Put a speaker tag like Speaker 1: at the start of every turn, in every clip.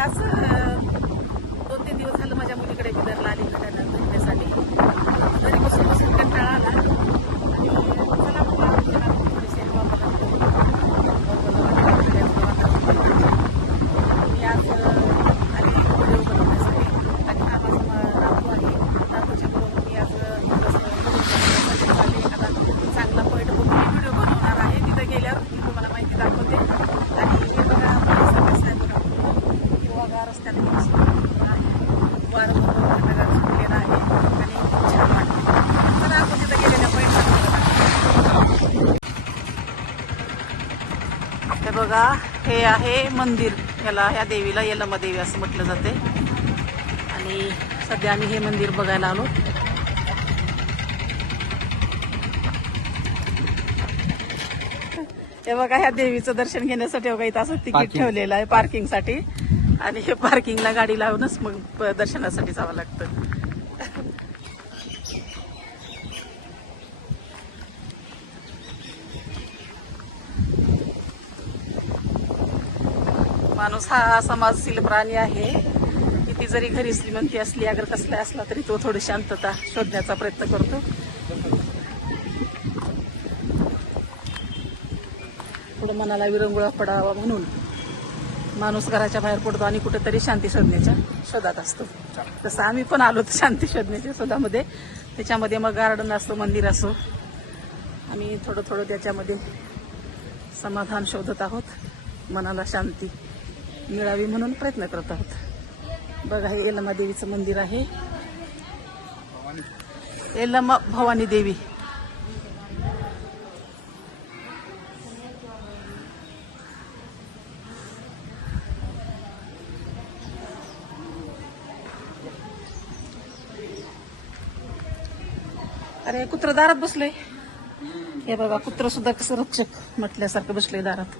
Speaker 1: dünyası हे आहे मंदिर. याला ह्या देवीला यलमा देवी असं म्हटलं जाते. आणि सध्या आम्ही हे मंदिर बघायला आलो. हे बघा ह्या देवीचं दर्शन घेण्यासाठी बघा इथं असं तिकीट. ठेवलेलं आहे पार्किंगसाठी. आणि हे पार्किंगला गाडी लावूनच मग दर्शनासाठी जावं लागतं. माणूस हा समाजशील प्राणी आहे. किती जरी घरी श्रीमंती असली अगर कसला असला तरी तो थोडी शांतता शोधण्याचा प्रयत्न करतो. थोडं मनाला विरंगुळा पडावा म्हणून माणूस घराच्या बाहेर पडतो आणि कुठेतरी शांती शोधण्याच्या शोधात असतो. तसं आम्ही पण आलो तर शांती शोधण्याच्या शोधामध्ये. त्याच्यामध्ये मग गार्डन असतो मंदिर असो आम्ही थोडं थोडं त्याच्यामध्ये समाधान शोधत आहोत. मनाला शांती. मिळावी म्हणून प्रयत्न करत आहोत. बघा हे येलमा देवीचं मंदिर आहे. येलमा भवानी देवी. अरे कुत्र दारात बसलंय. हे बघा कुत्र सुद्धा कसं रक्षक म्हटल्यासारखं बसलंय दारात.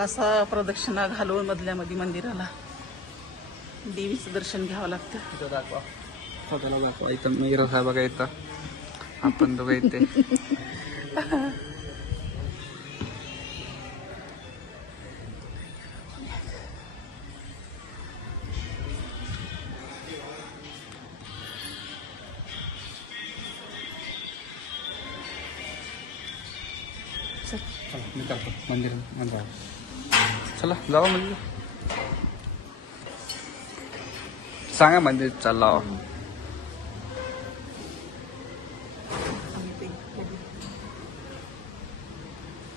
Speaker 1: असा प्रदक्षिणा घालून मधल्यामध्ये मंदिराला. देवीचं दर्शन घ्यावं लागतं.
Speaker 2: दाखवा. फोटोला दाखवा. इथं मीरा साहेब बघा इथं आपण दोघं इथे.
Speaker 1: चल.
Speaker 2: चला मी मंदिर मंदिर चला जावा मंदिर सांगा मंदिर चालला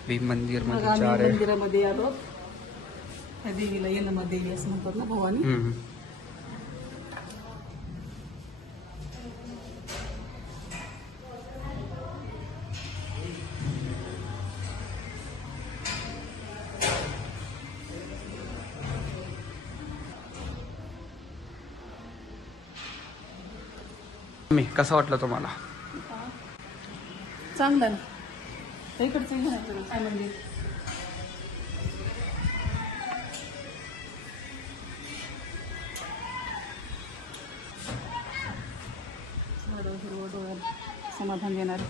Speaker 2: भीम मंदिर
Speaker 1: मग
Speaker 2: मध्ये
Speaker 1: आम्ही
Speaker 2: चार आहे
Speaker 1: मंदिरामध्ये आलो त्या देवीला येलमा देवी असं म्हणतात ना भवानी
Speaker 2: मी कसं वाटलं तुम्हाला?
Speaker 1: चांगलं ना इकडचं काय समाधान देणारे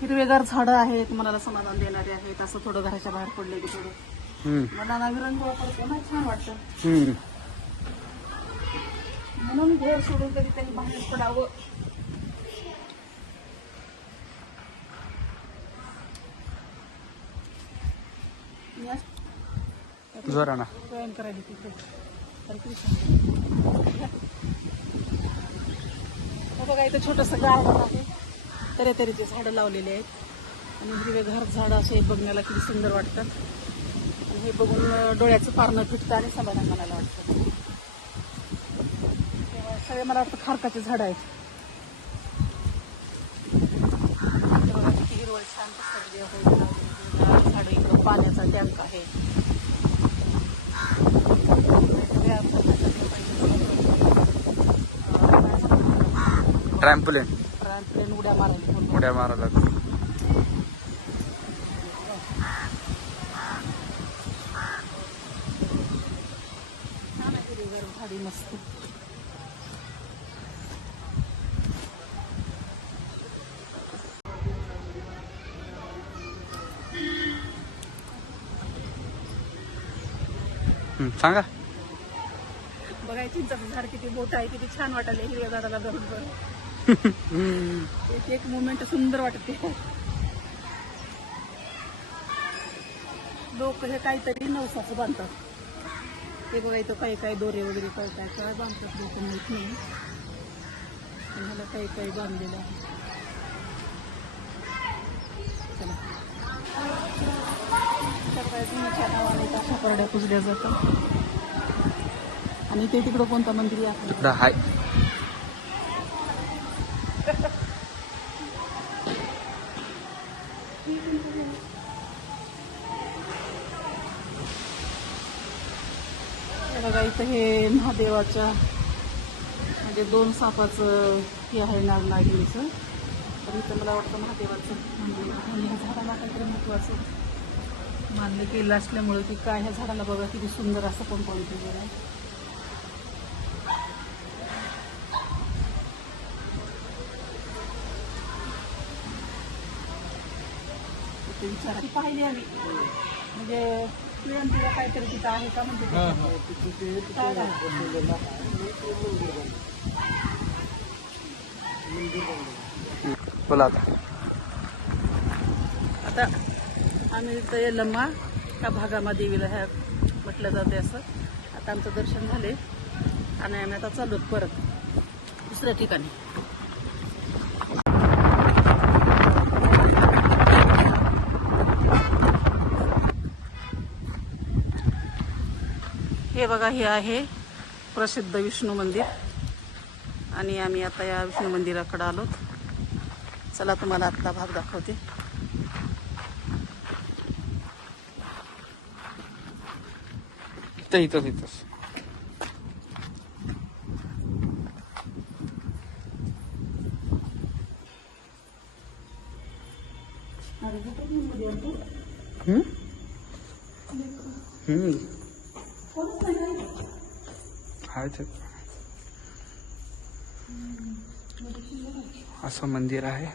Speaker 1: हिरवेगार झाडं आहेत मनाला समाधान देणारे आहेत. असं थोडं घराच्या बाहेर पडले की थोडं. मनाला विरंग पडतो ना छान वाटतं. म्हणून घर सोडून कधी त्यांनी बाहेर पडावं. व्यायाम करायला तिथे. हरे कृष्ण बघा इथं छोटंसं गार्डन आहे. तऱ्हे तऱ्हेचे झाडं लावलेले आहेत. आणि हिरवे घर झाडं असे बघण्याला किती सुंदर वाटतात आणि हे बघून डोळ्याचं पारणं फिटतं आणि समाधान मनाला वाटतं. सगळे मला वाटतं खारकाचे झाड आहेत. हिरवळ छान पसरली झाड इकडं पाण्याचा टँक आहे.
Speaker 2: ट्रॅम्पलेन
Speaker 1: ट्रॅम्पलेन उड्या मारायला
Speaker 2: उड्या मारायला
Speaker 1: छान आहे. हिरवीगार झाडी मस्त.
Speaker 2: हं, सांगा.
Speaker 1: बघाय चिंचाचं झाड किती मोठं आहे किती छान वाटायला हिरव्या झाडाला. एक एक मुमेंट सुंदर वाटते लोक हे काहीतरी नवसाचं बांधतात. हे बघा इथं काही काही दोरे वगैरे काय काय काय बांधतात लोक माहीत नाही. पण ह्याला काही काही बांधलेलं आहे. सापरड्या पुजल्या जातात. आणि ते तिकडं कोणतं मंदिर आहे?
Speaker 2: तिकडं हाय.
Speaker 1: बघा इथं हे महादेवाच्या म्हणजे दोन सापाचं हे आहे नाग नागिनीचं तर इथं मला वाटतं महादेवाचं ह्या झाडाला काहीतरी महत्वाचं मान्य केलं असल्यामुळे की काय ह्या झाडाला बघा किती सुंदर असं कंपाऊंड केलेलं आहे. विचारा पाहिली आम्ही. म्हणजे पिढ्यानपिढ्या काहीतरी तिथं आहे का म्हणजे?
Speaker 2: बोला आता.
Speaker 1: आता आम्ही इथं लम्मा ह्या भागामा देवीला ह्या म्हटलं जाते असं. आता आमचं दर्शन झाले आणि आम्ही आता चालू परत दुसऱ्या ठिकाणी. हे बघा हे आहे प्रसिद्ध विष्णू मंदिर. आणि आम्ही आता या विष्णू मंदिराकडे आलो. चला तुम्हाला आतला भाग दाखवते.
Speaker 2: इथं इथंच इथंच हं? हं. हाय ते. असं मंदिर आहे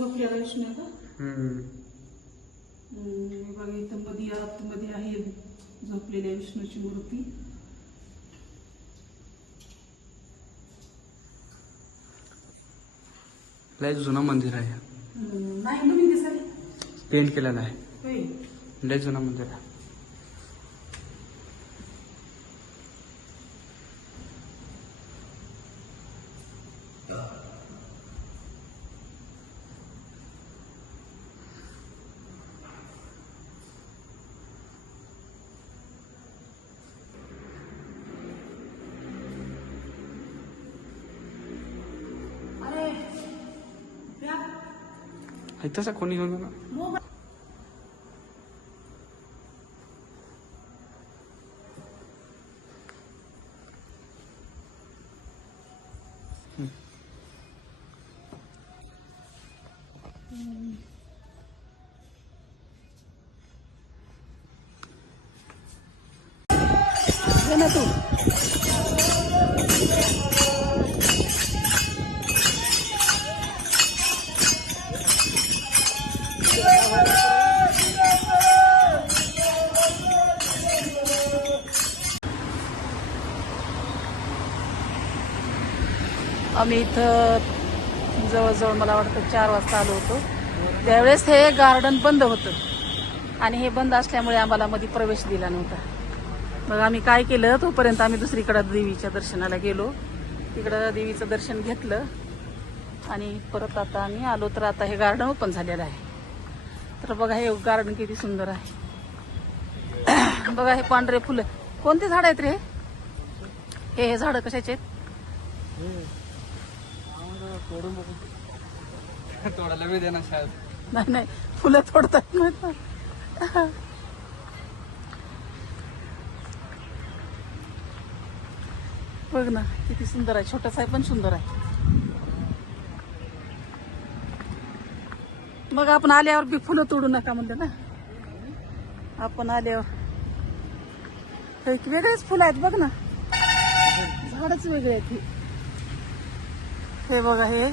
Speaker 1: झोपलेला विष्णू आहे का. हम्म, बघा इथं मध्ये आतमध्ये आहे झोपलेल्या विष्णूची मूर्ती.
Speaker 2: लय जुनं मंदिर आहे.
Speaker 1: नाही
Speaker 2: पेंट केलेलं आहे. लय जुनं मंदिर आहे
Speaker 1: अरे या,
Speaker 2: इथंच आहे, कोणी घेऊन गेलं?
Speaker 1: मोबाईल घे आम्ही इथं जवळजवळ मला वाटतं चार वाजता आलो होतो. त्यावेळेस हे गार्डन बंद होतं. आणि हे बंद असल्यामुळे आम्हाला मध्ये प्रवेश दिला नव्हता. मग आम्ही काय केलं? तोपर्यंत आम्ही दुसरीकडं देवीच्या दर्शनाला गेलो. तिकडं देवीचं दर्शन घेतलं. आणि परत आता आम्ही आलो तर आता हे गार्डन ओपन झालेलं आहे. तर बघा हे गार्डन किती सुंदर आहे. बघा हे पांढरे फुलं. कोणते झाड आहेत रे? हे हे झाडं कशाचे आहेत?
Speaker 2: तोडायला वेळ देणार शाळेत.
Speaker 1: नाही नाही. फुलं तोडतात ना बघ ना किती सुंदर आहे. छोटस आहे पण सुंदर आहे. मग आपण आल्यावर बी फुलं तोडू नका म्हणलं ना. आपण आल्यावर. एक वेगळेच फुलं आहेत बघ ना. झाडच वेगळे आहेत हे. बघा हे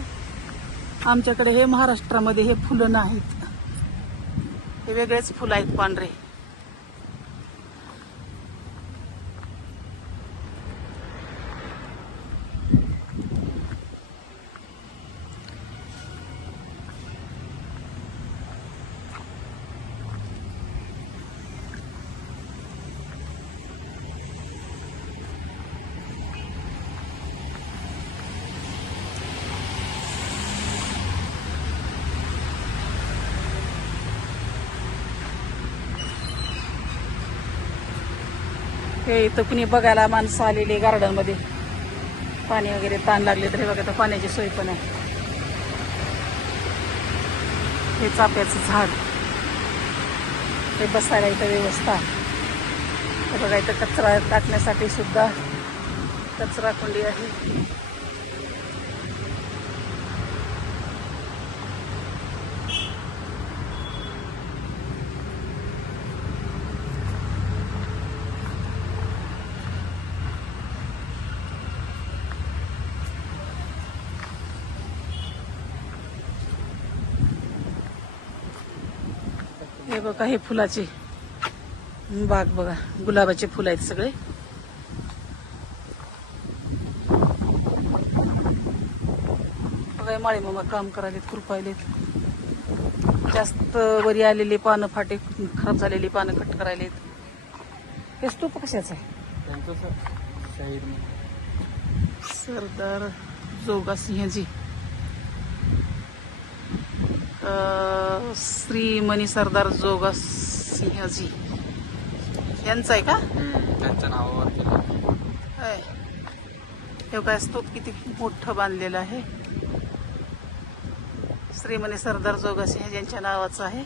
Speaker 1: आमच्याकडे हे महाराष्ट्रामध्ये हे फुलं नाहीत हे वेगळेच फुलं आहेत पांढरे हे इथं कुणी बघायला माणसं आलेली गार्डनमध्ये. पाणी वगैरे ताण लागले तरी बघा तर पाण्याची सोय पण आहे. हे चाप्याचं झाड. हे बसायला इथं व्यवस्था हे बघा इथं कचरा टाकण्यासाठी सुद्धा कचरा कुंडी आहे. हे बघा हे फुलाचे. बाग बघा गुलाबाचे फुलं आहेत सगळे. बघा माळे मामा काम करायलेत खुरपायलेत. जास्त वरी आलेली पानं फाटे खराब झालेली पानं कट करायलेत. हे स्तूप कशाचं आहे? सरदार जोगासिंहजी. अं, श्री मनी सरदार जोगासिंहजी यांचं आहे का?
Speaker 2: त्यांच्या नावावर.
Speaker 1: हे काय स्तूप किती मोठं बांधलेलं आहे. श्रीमनी सरदार जोगासिंह यांच्या नावाचं आहे.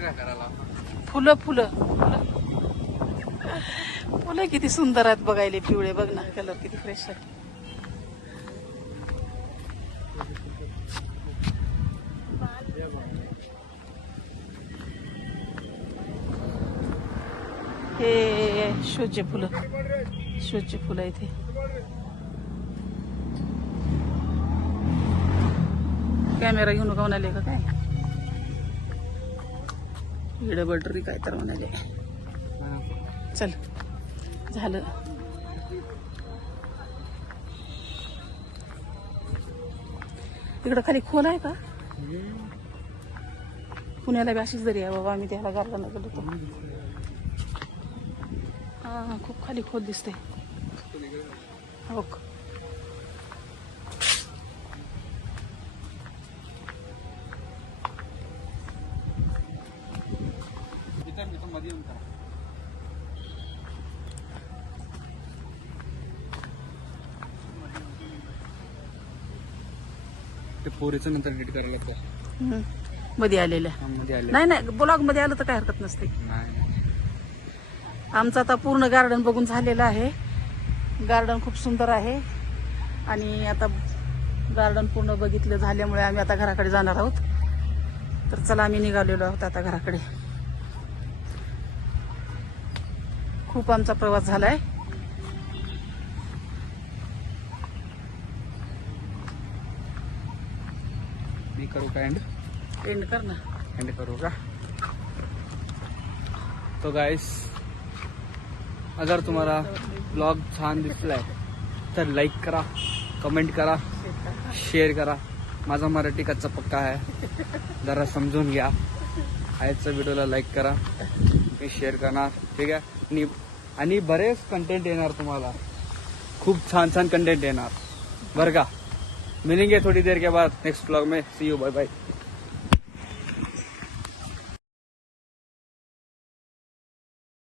Speaker 2: काय करायला
Speaker 1: फुलं फुलं फुलं. फुलं किती सुंदर आहेत बघायला पिवळे. बघ ना कलर किती फ्रेश आहे हे शोचे फुलं. शोचे फुलं इथे. कॅमेरा घेऊन का म्हणाले का काय? डबल बटरी काय तर म्हणाले. चल झालं. इकडं खाली खोल आहे का? पुण्याला बी अशीच जरी आहे बाबा आम्ही त्याला गार्डनला गेलो होतो. हा खूप खाली खोल दिसते हो
Speaker 2: येऊन करा. ते पोरीचं नंतर नीट करायला लागतं.
Speaker 1: हम्म. मध्ये आलेल्या
Speaker 2: हा, मध्ये आले
Speaker 1: नाही नाही ब्लॉगमध्ये आलं तर काय हरकत नसते.
Speaker 2: नाही.
Speaker 1: आमचं आता पूर्ण गार्डन बघून झालेलं आहे. गार्डन खूप सुंदर आहे. आणि आता गार्डन पूर्ण बघितलं झाल्यामुळे आम्ही आता घराकडे जाणार आहोत. तर चला आम्ही निघालेलो आहोत आता घराकडे. खूप आमचा प्रवास झालाय.
Speaker 2: मी करू का एंड
Speaker 1: एंड कर ना.
Speaker 2: एंड करू का? तो गाइस अगर तुम्हाला ब्लॉग छान दिसलाय तर लाईक करा कमेंट करा शेअर करा. माझा मराठी कच्चा पक्का आहे. जरा समजून घ्या. आजच्या व्हिडिओला लाईक करा. मी शेअर करणार. ठीक आहे? आणि आणि बरेच कंटेंट येणार तुम्हाला. खूप छान छान कंटेंट येणार. बरं का? मिलेंगे थोड़ी देर के बाद. नेक्स्ट ब्लॉग में. See you bye bye